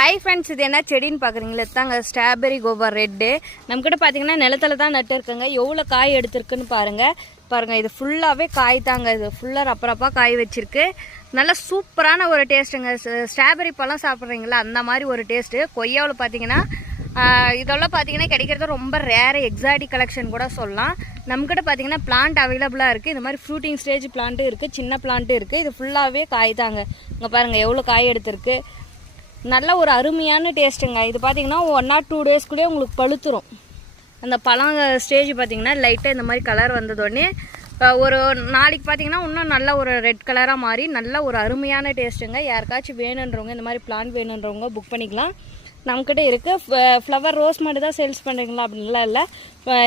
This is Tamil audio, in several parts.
ஹாய் ஃப்ரெண்ட்ஸ், இது என்ன செடின்னு பார்க்குறீங்களா? தாங்க ஸ்ட்ராபெரி கோவா ரெட்டு. நம்மக்கிட்ட பார்த்தீங்கன்னா நிலத்துல தான் நட்டு இருக்குங்க. எவ்வளோ காய் எடுத்துருக்குன்னு பாருங்கள். இது ஃபுல்லாகவே காய் தாங்க. இது ஃபுல்லாக ரப்பரப்பாக காய் வச்சுருக்கு. நல்லா சூப்பரான ஒரு டேஸ்ட்டுங்க. ஸ்ட்ராபெரி பழம் சாப்பிட்றீங்களா அந்த மாதிரி ஒரு டேஸ்ட்டு. கொய்யாவில் பார்த்தீங்கன்னா இதெல்லாம் பார்த்தீங்கன்னா கிடைக்கிறது ரொம்ப ரேர், எக்ஸாட்டிக் கலெக்ஷன் கூட சொல்லலாம். நம்மக்கிட்ட பார்த்தீங்கன்னா பிளான்ட் அவைலபிளாக இருக்குது. இந்த மாதிரி ஃப்ரூட்டிங் ஸ்டேஜ் பிளான்ட்டு இருக்குது, சின்ன பிளான்ட்டு இருக்குது. இது ஃபுல்லாகவே காய் தாங்க. இங்கே பாருங்கள் எவ்வளோ காய் எடுத்துருக்கு. நல்ல ஒரு அருமையான டேஸ்ட்டுங்க. இது பார்த்தீங்கன்னா 1 or 2 டேஸ்க்குள்ளே உங்களுக்கு பழுத்துரும். அந்த பழம் ஸ்டேஜ் பார்த்தீங்கன்னா லைட்டாக இந்த மாதிரி கலர் வந்ததோடனே ஒரு நாளைக்கு பார்த்தீங்கன்னா இன்னும் நல்ல ஒரு ரெட் கலராக மாறி நல்ல ஒரு அருமையான டேஸ்ட்டுங்க. யாருக்காச்சும் வேணுன்றவங்க, இந்த மாதிரி பிளான்ட் வேணுன்றவங்க புக் பண்ணிக்கலாம். நம்மக்கிட்ட இருக்குது. ஃப்ளவர் ரோஸ் மட்டும் தான் சேல்ஸ் பண்ணுறீங்களா அப்படின்லாம் இல்லை.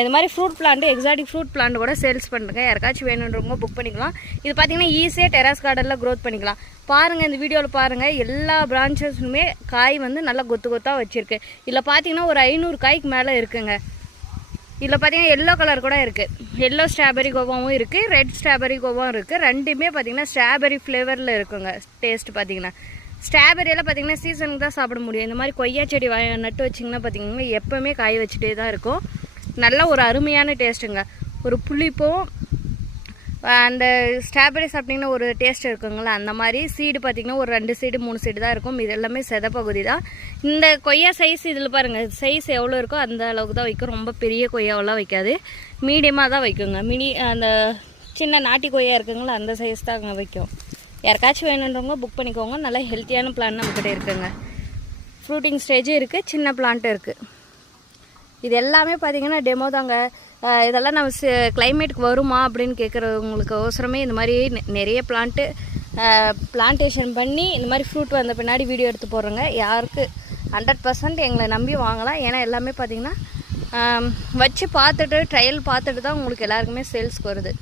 இது மாதிரி fruit plant, exotic fruit plant கூட சேல்ஸ் பண்ணுறேங்க. யாருக்காச்சும் வேணுன்றவங்க புக் பண்ணிக்கலாம். இது பார்த்தீங்கன்னா ஈஸியாக டெராஸ் கார்டனில் க்ரோத் பண்ணிக்கலாம். பாருங்கள், இந்த வீடியோவில் பாருங்கள், எல்லா பிரான்ச்சஸுமே காய் வந்து நல்லா கொத்தாக வச்சுருக்கு. இதில் பார்த்தீங்கன்னா ஒரு 500 காய்க்கு மேலே இருக்குங்க. இதில் பார்த்தீங்கன்னா எல்லோ கலர் கூட இருக்குது. எல்லோ ஸ்ட்ராபெரி கோவாவும் இருக்குது, ரெட் ஸ்ட்ராபெரி கோவாவும் இருக்குது. ரெண்டுமே பார்த்தீங்கன்னா ஸ்ட்ராபெரி ஃப்ளேவரில் இருக்குங்க. டேஸ்ட் பார்த்தீங்கன்னா ஸ்ட்ராபெரியெல்லாம் பார்த்தீங்கன்னா சீசனுக்கு தான் சாப்பிட முடியும். இந்த மாதிரி கொய்யா செடி நட்டு வச்சிங்கன்னா பார்த்தீங்கன்னா எப்போவுமே காய் வச்சுட்டே தான் இருக்கும். நல்ல ஒரு அருமையான டேஸ்ட்டுங்க. ஒரு புளிப்பும் அந்த ஸ்ட்ராபெரி சாப்பிட்டிங்கன்னா ஒரு டேஸ்ட் இருக்குங்களா, அந்த மாதிரி சீடு பார்த்திங்கன்னா ஒரு 2 சீடு 3 சீடு தான் இருக்கும். இது எல்லாமே செதப்பகுதி தான். இந்த கொய்யா சைஸ் இதில் பாருங்கள், சைஸ் எவ்வளோ இருக்கோ அந்த அளவுக்கு தான் வைக்கும். ரொம்ப பெரிய கொய்யாவெல்லாம் வைக்காது, மீடியமாக தான் வைக்குங்க. அந்த சின்ன நாட்டி கொய்யா இருக்குங்களா, அந்த சைஸ் தான் அங்கே வைக்கும். யாருக்காச்சும் வேணுன்றவங்க புக் பண்ணிக்கோங்க. நல்லா ஹெல்த்தியான பிளான் நம்மக்கிட்ட இருக்குங்க. ஃப்ரூட்டிங் ஸ்டேஜும் இருக்குது, சின்ன பிளான்ட்டும் இருக்குது. இது எல்லாமே பார்த்திங்கன்னா டெமோ தாங்க. இதெல்லாம் நம்ம கிளைமேட்டுக்கு வருமா அப்படின்னு கேட்குறவங்களுக்கு அவசரமே இந்த மாதிரி நிறைய பிளான்டேஷன் பண்ணி இந்த மாதிரி ஃப்ரூட் வந்த பின்னாடி வீடியோ எடுத்து போடுறோங்க. யாருக்கு 100% எங்களை நம்பி வாங்கலாம். ஏன்னா எல்லாமே பார்த்திங்கன்னா வச்சு பார்த்துட்டு ட்ரையல் பார்த்துட்டு தான் உங்களுக்கு எல்லாருக்குமே சேல்ஸ்க்கு வருது.